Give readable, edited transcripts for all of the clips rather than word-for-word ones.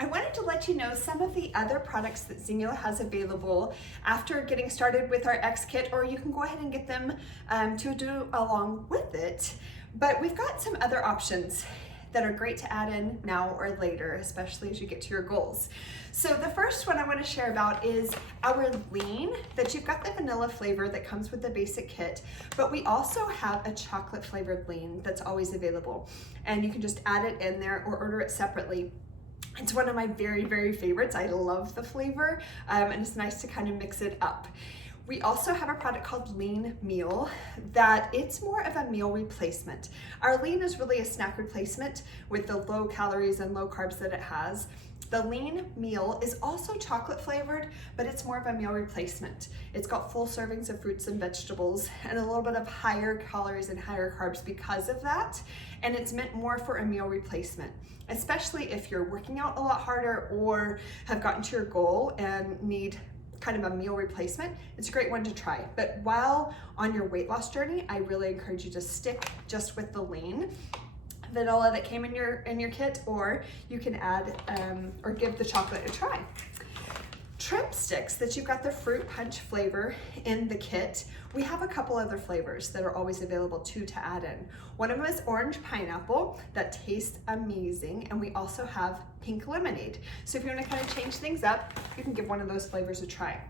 I wanted to let you know some of the other products that Xyngular has available after getting started with our X kit, or you can go ahead and get them to do along with it. But we've got some other options that are great to add in now or later, especially as you get to your goals. So the first one I want to share about is our lean, that you've got the vanilla flavor that comes with the basic kit, but we also have a chocolate flavored lean that's always available. And you can just add it in there or order it separately. It's one of my very, very favorites. I love the flavor, and it's nice to kind of mix it up. We also have a product called Lean Meal that it's more of a meal replacement. Our lean is really a snack replacement with the low calories and low carbs that it has. The Lean Meal is also chocolate flavored, but it's more of a meal replacement. It's got full servings of fruits and vegetables and a little bit of higher calories and higher carbs because of that. And it's meant more for a meal replacement, especially if you're working out a lot harder or have gotten to your goal and need kind of a meal replacement. It's a great one to try. But while on your weight loss journey, I really encourage you to stick just with the lean vanilla that came in your kit, or you can add or give the chocolate a try. Trim sticks that you've got the fruit punch flavor in the kit. We have a couple other flavors that are always available too to add in. One of them is orange pineapple that tastes amazing, and we also have pink lemonade. So if you want to kind of change things up, you can give one of those flavors a try.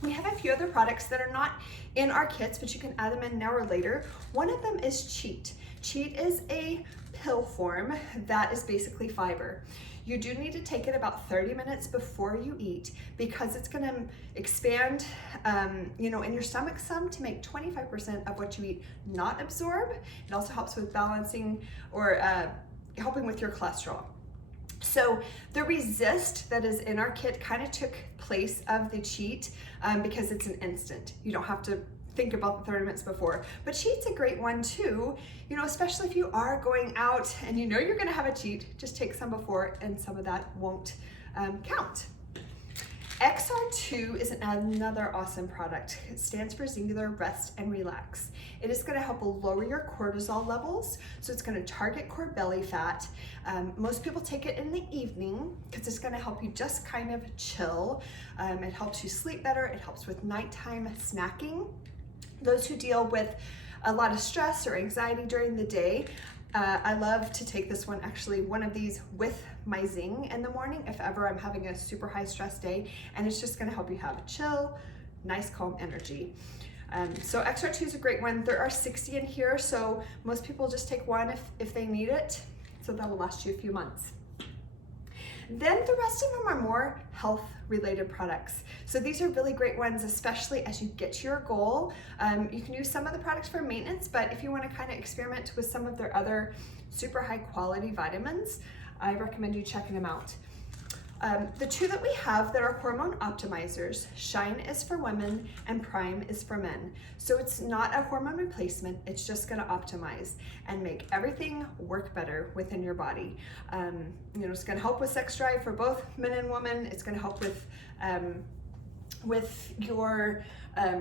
We have a few other products that are not in our kits, but you can add them in now or later. One of them is Cheat. Cheat is a pill form that is basically fiber. You do need to take it about 30 minutes before you eat because it's going to expand, in your stomach some to make 25% of what you eat not absorb. It also helps with balancing or helping with your cholesterol. So the Resist that is in our kit kind of took place of the Cheat because it's an instant. You don't have to think about the 30 minutes before. But Cheat's a great one too, especially if you are going out and you're gonna have a cheat, just take some before and some of that won't count. XR2 is another awesome product. It stands for Xyngular Rest and Relax. It is going to help lower your cortisol levels, so it's going to target core belly fat. Most people take it in the evening because it's going to help you just kind of chill. It helps you sleep better. It helps with nighttime snacking. Those who deal with a lot of stress or anxiety during the day, I love to take this one, actually one of these with my Zing in the morning if ever I'm having a super high stress day, and it's just gonna help you have a chill, nice calm energy. So XR2 is a great one. There are 60 in here, so most people just take one if they need it, so that will last you a few months. Then the rest of them are more health related products. So these are really great ones, especially as you get to your goal. You can use some of the products for maintenance, but if you want to kind of experiment with some of their other super high quality vitamins, I recommend you checking them out. The two that we have that are hormone optimizers, Shine is for women and Prime is for men. So it's not a hormone replacement, it's just gonna optimize and make everything work better within your body. It's gonna help with sex drive for both men and women. It's gonna help with your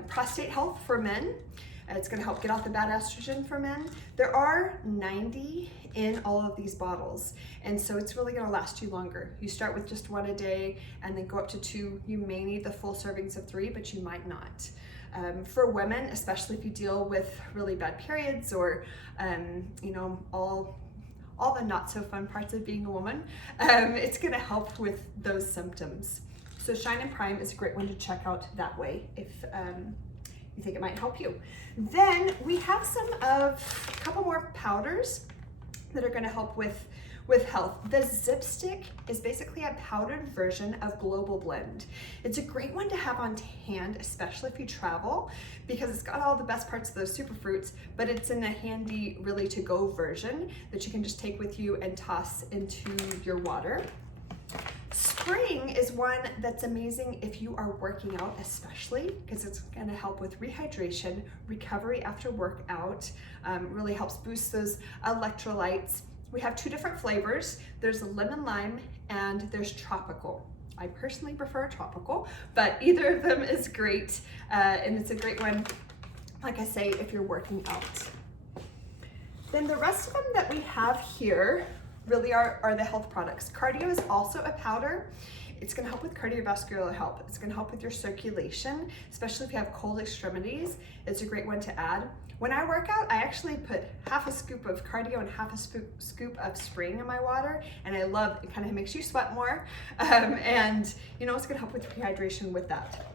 prostate health for men. It's going to help get off the bad estrogen for men. There are 90 in all of these bottles, and so it's really going to last you longer. You start with just one a day and then go up to 2. You may need the full servings of 3, but you might not. For women, especially if you deal with really bad periods or all the not so fun parts of being a woman, it's going to help with those symptoms. So Shine and Prime is a great one to check out that way if you think it might help you. Then we have a couple more powders that are going to help with health. The Zip Stick is basically a powdered version of Global Blend. It's a great one to have on hand, especially if you travel, because it's got all the best parts of those superfruits, but it's in a handy, really to-go version that you can just take with you and toss into your water. Spring is one that's amazing if you are working out, especially because it's going to help with rehydration, recovery after workout, really helps boost those electrolytes. We have 2 different flavors. There's lemon lime and there's tropical. I personally prefer tropical, but either of them is great, and it's a great one, like I say, if you're working out. Then the rest of them that we have here really are the health products. Cardio is also a powder. It's gonna help with cardiovascular health. It's gonna help with your circulation, especially if you have cold extremities. It's a great one to add. When I work out, I actually put half a scoop of cardio and half a scoop of spring in my water, and I love it. Kind of makes you sweat more, and you know, it's gonna help with rehydration with that.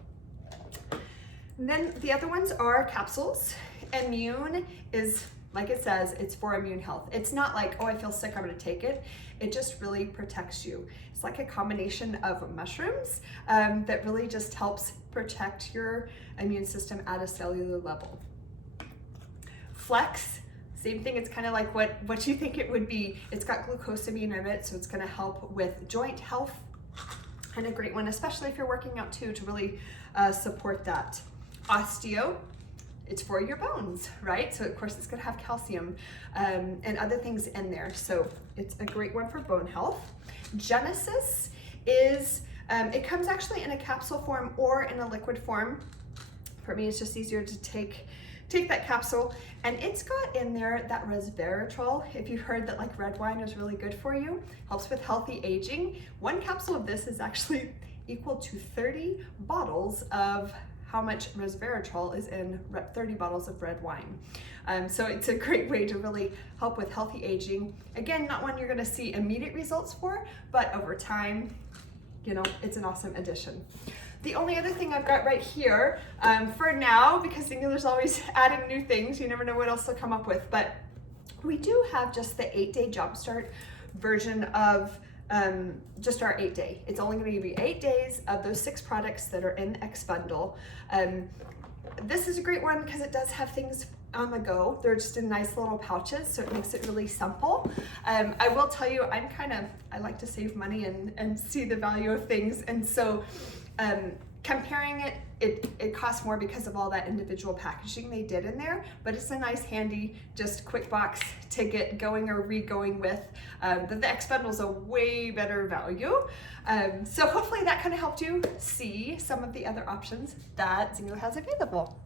And then the other ones are capsules. Immune is, like it says, it's for immune health. It's not like, oh, I feel sick, I'm gonna take it. It just really protects you. It's like a combination of mushrooms that really just helps protect your immune system at a cellular level. Flex, same thing, it's kind of like what you think it would be. It's got glucosamine in it, so it's gonna help with joint health, and a great one, especially if you're working out too, to really support that. Osteo, it's for your bones, right? So of course it's gonna have calcium and other things in there. So it's a great one for bone health. Genesis is, it comes actually in a capsule form or in a liquid form. For me, it's just easier to take that capsule, and it's got in there that resveratrol. If you've heard that like red wine is really good for you, helps with healthy aging. One capsule of this is actually equal to 30 bottles of how much resveratrol is in 30 bottles of red wine. So it's a great way to really help with healthy aging. Again, not one you're gonna see immediate results for, but over time, you know, it's an awesome addition. The only other thing I've got right here, for now, because Xyngular's always adding new things, you never know what else they'll come up with, but we do have just the 8-day jumpstart version of just our 8-day. It's only going to give you 8 days of those 6 products that are in the X bundle. This is a great one because it does have things on the go. They're just in nice little pouches, so it makes it really simple. I will tell you, I like to save money and see the value of things, and so comparing it costs more because of all that individual packaging they did in there, but it's a nice, handy, just quick box to get going or re-going with. The X bundle is a way better value. So hopefully that kind of helped you see some of the other options that Xyngular has available.